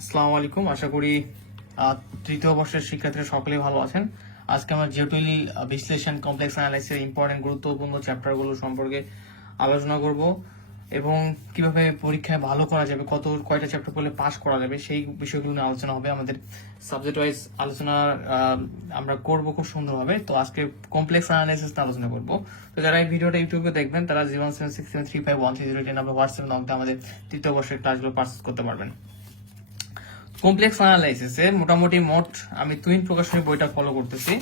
আসসালামু আলাইকুম। আশা করি তৃতীয় বর্ষের শিক্ষার্থীরা সকলেই ভালো আছেন। আজকে আমরা জিওটলি বিশ্লেষণ কমপ্লেক্স অ্যানালাইসিসের ইম্পর্টেন্ট গুরুত্বপূর্ণ চ্যাপ্টারগুলো সম্পর্কে আলোচনা করব এবং কিভাবে পরীক্ষায় ভালো করা যাবে, কয়টা চ্যাপ্টার পড়লে পাস করা যাবে সেই বিষয়গুলো নিয়ে আলোচনা হবে। আমাদের সাবজেক্ট ওয়াইজ আলোচনা আমরা করব খুব সুন্দরভাবে। তো আজকে কমপ্লেক্স অ্যানালাইসিস নিয়ে আলোচনা করব। তো যারা এই ভিডিওটা ইউটিউবে দেখবেন তারা 076735130 নাম্বার হোয়াটসঅ্যাপ নক দিয়ে আমাদের তৃতীয় বর্ষের ক্লাসগুলো পারচেজ করতে পারবেন। কমপ্লেক্স অ্যানালাইসিসে মোটামুটি মোট আমি তুইন প্রকাশনী বইটা ফলো করতেছি।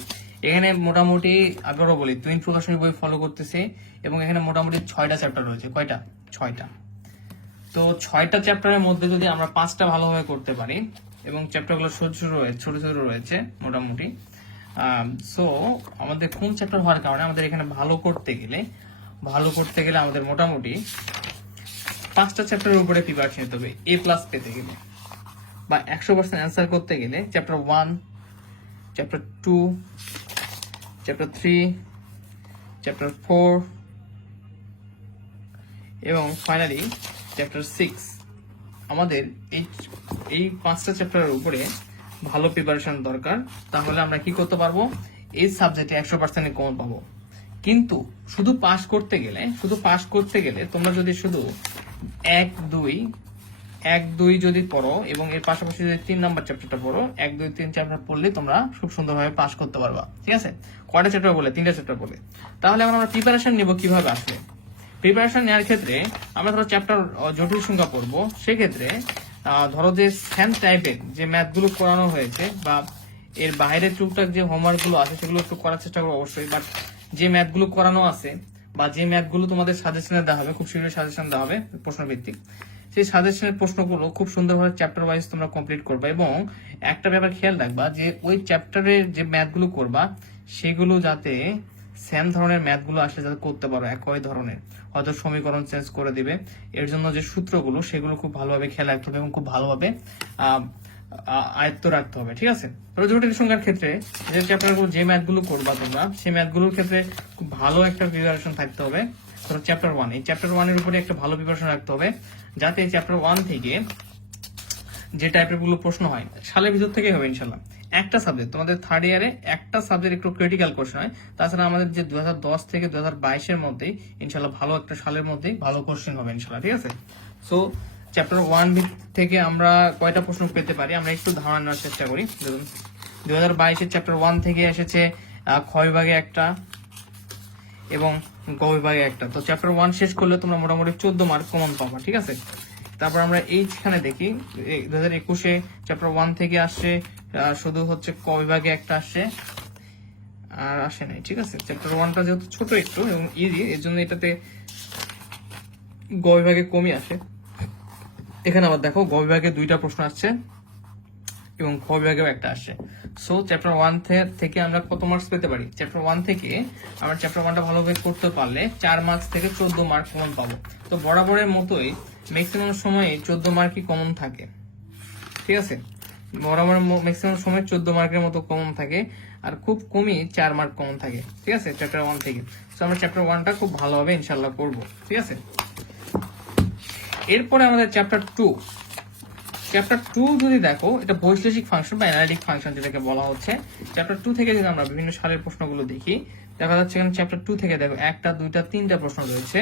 এখানে মোটামুটি আবারও বলি, তুইন প্রকাশনী বই ফলো করতেছি এবং এখানে মোটামুটি 6টা চ্যাপ্টার রয়েছে। কয়টা? 6টা। তো 6টা চ্যাপ্টারের মধ্যে যদি আমরা 5টা ভালোভাবে করতে পারি এবং চ্যাপ্টারগুলো ছোট ছোট রয়েছে মোটামুটি, সো আমাদের কোন চ্যাপ্টার হওয়ার কারণে আমাদের এখানে ভালো করতে গেলে আমাদের মোটামুটি 5টা চ্যাপ্টারের উপরে প্রিপারেশন নিতে হবে A+ পেতে গেলে, বা 100% অ্যান্সার করতে গেলে চ্যাপ্টার 1, চ্যাপ্টার 2, চ্যাপ্টার 3, চ্যাপ্টার 4 এবং ফাইনালি চ্যাপ্টার 6। আমাদের এই 5টা চ্যাপ্টারের উপরে ভালো প্রিপারেশন দরকার। তাহলে আমরা কি করতে পারবো? এই সাবজেক্টে 100% কমন পাবো। কিন্তু শুধু পাস করতে গেলে তোমরা যদি শুধু 1, 2 যদি পড়ো এবং এর পাশাপাশি যদি 3 নাম্বার চ্যাপ্টারটা পড়ো, 1, 2, 3 চ্যাপ্টার পড়লে তোমরা খুব সুন্দরভাবে পাস করতে পারবা। ঠিক আছে? কয়টা চ্যাপ্টার বলে? 3টা চ্যাপ্টার বলে। তাহলে আমরা প্রিপারেশন নিব কিভাবে? আসলে প্রিপারেশন নেওয়ার ক্ষেত্রে আমরা ধরো চ্যাপ্টার জটিল সংখ্যা পড়বো, সেক্ষেত্রে ধরো যে স্যাম টাইপের যে ম্যাথগুলো করানো হয়েছে বা এর বাইরের টুকটাক যে হোমওয়ার্ক গুলো আছে সেগুলো একটু করার চেষ্টা করবো অবশ্যই। বাট যে ম্যাথগুলো করানো আছে বা যে ম্যাথগুলো তোমাদের সাজেশনে দেওয়া হবে, খুব শীঘ্রই সাজেশন দেওয়া হবে প্রশ্নভিত্তিক, সেই সাজেশনের প্রশ্নগুলো খুব সুন্দরভাবে চ্যাপ্টার ওয়াইজ তোমরা কমপ্লিট করবা। এবং একটা ব্যাপার খেয়াল রাখবা যে ওই চ্যাপ্টারের যে ম্যাথগুলো করবা সেগুলো যাতে সেম ধরনের ম্যাথগুলো আসলে যাতে করতে পারো, একই ধরনের, হয়তো সমীকরণ চেঞ্জ করে দিবে, এর জন্য যে সূত্রগুলো সেগুলো খুব ভালোভাবে খেয়াল রাখতে হবে এবং খুব ভালোভাবে আয়ত্ত রাখতে হবে। ঠিক আছে? জটিল সংখ্যার ক্ষেত্রে যে চ্যাপ্টারগুলো যে ম্যাথগুলো করবা তোমরা, সেই ম্যাথগুলোর ক্ষেত্রে খুব ভালো একটা প্রিপারেশন থাকতে হবে। ধরো চ্যাপ্টার 1, এই চ্যাপ্টার 1 এর উপরে একটা ভালো প্রিপারেশন রাখতে হবে, যাতে চ্যাপ্টার 1 থেকে যে টাইপের গুলো প্রশ্ন হয় সালের ভিতর থেকে হবে ইনশাল্লাহ। একটা সাবজেক্ট তোমাদের থার্ড ইয়ারে একটা সাবজেক্ট একটু ক্রিটিক্যাল কোশ্চেন হয়, তাছাড়া আমাদের যে 2010 থেকে 2022 মধ্যেই ইনশাল্লাহ ভালো একটা সালের মধ্যেই ভালো কোশ্চেন হবে ইনশাল্লাহ। ঠিক আছে? সো চ্যাপ্টার 1 থেকে আমরা কয়টা প্রশ্ন পেতে পারি আমরা একটু ধারণা নেওয়ার চেষ্টা করি। দেখুন 2022 চ্যাপ্টার 1 থেকে এসেছে খ বিভাগে একটা এবং গ বিভাগে একটা। তো চ্যাপ্টার 1 শেষ করলে তোমরা মোটামুটি 14 মার্ক কমন পাবা। ঠিক আছে? তারপর আমরা এইখানে দেখি 2021 চ্যাপ্টার 1 থেকে আসছে শুধু হচ্ছে ক বিভাগে একটা আসছে, আর আসে নাই। ঠিক আছে? চ্যাপ্টার 1টা যেহেতু ছোট একটু এবং ইজি, এর জন্য এটাতে গ বিভাগে কমই আসে। এখানে আবার দেখো গ বিভাগে 2টা প্রশ্ন আসছে এবং খ বিভাগেও একটা আসছে। সো চ্যাপ্টার 1 থেকে আমরা কত মার্কস পেতে পারি? চ্যাপ্টার 1 থেকে আমরা চ্যাপ্টার 1টা ভালোভাবে করতে পারলে 4 মার্কস থেকে 14 মার্ক কমন পাবো। তো বরাবরের মতোই ম্যাক্সিমাম সময়ে 14 মার্কই কমন থাকে। ঠিক আছে? বরাবর ম্যাক্সিমাম সময় 14 মার্কের মতো কমন থাকে, আর খুব কমই 4 মার্ক কমন থাকে। ঠিক আছে? চ্যাপ্টার 1 থেকে। তো আমরা চ্যাপ্টার 1টা খুব ভালোভাবে ইনশাল্লাহ করবো। ঠিক আছে? এরপরে আমাদের চ্যাপ্টার 2 যদি দেখো, এটা বৈশ্লেষিক ফাংশন বা অ্যানালিটিক ফাংশন যেটাকে বলা হচ্ছে। চ্যাপ্টার 2 থেকে যদি আমরা বিভিন্ন সালের প্রশ্নগুলো দেখি, দেখা যাচ্ছে এখানে চ্যাপ্টার 2 থেকে দেখো 1টা 2টা 3টা প্রশ্ন রয়েছে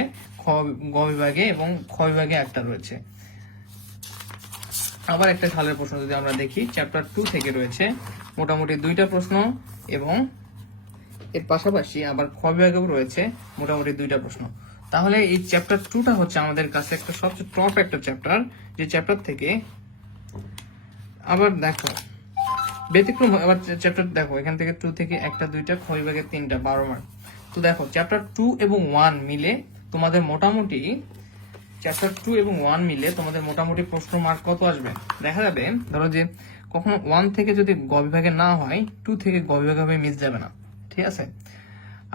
গ বিভাগে এবং খ বিভাগে একটা রয়েছে। আবার একটা সালের প্রশ্ন যদি আমরা দেখি, চ্যাপ্টার 2 থেকে রয়েছে মোটামুটি 2টা প্রশ্ন এবং এর পাশাপাশি আবার খ বিভাগেও রয়েছে মোটামুটি 2টা প্রশ্ন। তাহলে এই চ্যাপ্টার 2টা হচ্ছে আমাদের কাছে একটা সবচেয়ে টপ একটা চ্যাপ্টার, যে চ্যাপ্টার থেকে আবার দেখো ব্যতিক্রম। আবার চ্যাপ্টার দেখো এখান থেকে 2 থেকে 1টা 2টা, খ বিভাগে 3টা, 12 মার্ক। তো দেখো চ্যাপ্টার 2 এবং 1 মিলে তোমাদের মোটামুটি প্রশ্ন মার্ক কত আসবে দেখা যাবে। ধরো যে কখনো 1 থেকে যদি গ বিভাগে না হয়, 2 থেকে গ বিভাগে মিস যাবে না। ঠিক আছে?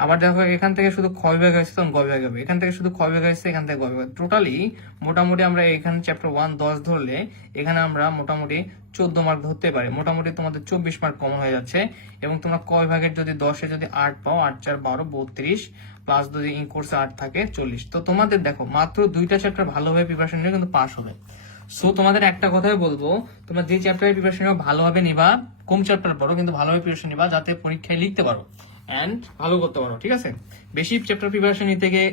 আবার দেখো এখান থেকে শুধু খ বিভাগ হয়েছে তখন গ বিভাগ হবে, এখান থেকে শুধু খ বিভাগ হয়েছে এখান থেকে গ বিভাগ। টোটালি মোটামুটি আমরা এখানে চ্যাপ্টার 1 10 ধরলে এখানে আমরা মোটামুটি 14 মার্ক ধরতে পারি। মোটামুটি তোমাদের 24 মার্ক কমন হয়ে যাচ্ছে। এবং তোমরা ক বিভাগের যদি 10-এ যদি 8 পাও, 8 4 12 32, প্লাস যদি ইন কোর্সে 8 থাকে 40। তো তোমাদের দেখো মাত্র 2টা চ্যাপ্টার ভালোভাবে প্রিপারেশন নিয়ে কিন্তু পাস হবে। সো তোমাদের একটা কথাই বলবো, তোমরা যে চ্যাপ্টারের প্রিপারেশন ভালোভাবে নিবা, কম চ্যাপ্টার পড়ো কিন্তু ভালোভাবে প্রিপারেশন নিবা, যাতে পরীক্ষায় লিখতে পারো এন্ড ভালো করতে পারো, ঠিক আছে? বেশি চ্যাপ্টার প্রিপারেশন নিতে গিয়ে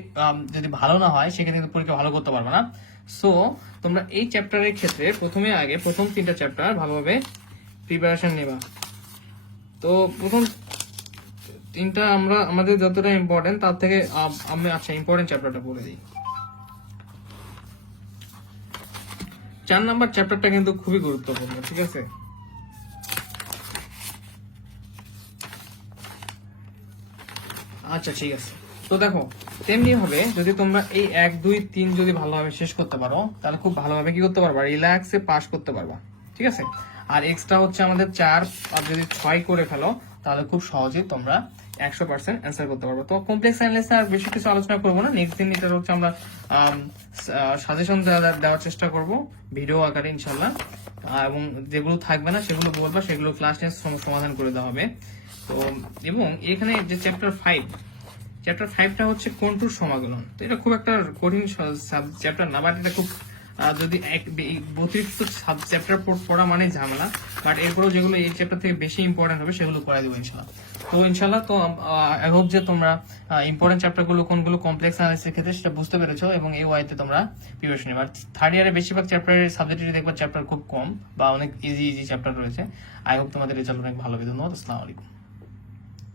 যদি ভালো না হয় সেক্ষেত্রে কিন্তু পরীক্ষা ভালো করতে পারবে না। সো তোমরা এই চ্যাপ্টারের ক্ষেত্রে প্রথম 3টা চ্যাপ্টার ভালোভাবে প্রিপারেশন নেবা। তো প্রথম 3টা আমাদের যতটা ইম্পর্টেন্ট তার থেকে আমি ইম্পর্টেন্ট চ্যাপ্টারটা বলে দিই। 4 নাম্বার চ্যাপ্টারটা কিন্তু খুবই গুরুত্বপূর্ণ, ঠিক আছে? আচ্ছা ঠিক আছে। তো দেখো, তেমনি হবে যদি তোমরা এই 1 2 3 যদি ভালোভাবে শেষ করতে পারো তাহলে খুব ভালোভাবে কি করতে পারবা, রিল্যাক্সে পাস করতে পারবা, ঠিক আছে? আর এক্সট্রা হচ্ছে আমাদের 4 আর যদি 6 করে ফেলো তাহলে খুব সহজেই তোমরা 100% অ্যান্সার করতে পারবো। তো কমপ্লেক্স অ্যানালাইসিস আর বেশি কিছু আলোচনা করবো না, নেক্সট দিন এটা হচ্ছে আমরা সাজেশন দেওয়ার চেষ্টা করব ভিডিও আকারে ইনশাল্লাহ, এবং যেগুলো থাকবে না সেগুলো বলবা, সেগুলো ক্লাস টেস্ট সমাধান করে দেওয়া হবে। তো এবং এখানে যে চ্যাপ্টার 5টা হচ্ছে কন্ট্রোল সমাকলন। তো এটা খুব একটা কঠিন চ্যাপ্টার না, বাট এটা খুব যদি অতিরিক্ত চ্যাপ্টার পড়া মানে ঝামেলা, বাট এরপরেও যেগুলো এই চ্যাপ্টার থেকে বেশি ইম্পর্টেন্ট হবে সেগুলো করে দেবো ইনশাল্লাহ। তো ইনশাল্লাহ, তো আই হোপ যে তোমরা ইম্পর্টেন্ট চ্যাপ্টারগুলো কোনগুলো কমপ্লেক্স অ্যানালাইসিসের ক্ষেত্রে সেটা বুঝতে পেরেছো এবং এই ওয়াইতে তোমরা প্রিপারেশন নেবে। আর থার্ড ইয়ারে বেশিরভাগ চ্যাপ্টারের সাবজেক্টে দেখবা চ্যাপ্টার খুব কম বা অনেক ইজি চ্যাপ্টার রয়েছে। আই হোপ তোমাদের রেজাল্ট অনেক ভালো হবে। ধন্যবাদ। আসসালামু আলাইকুম।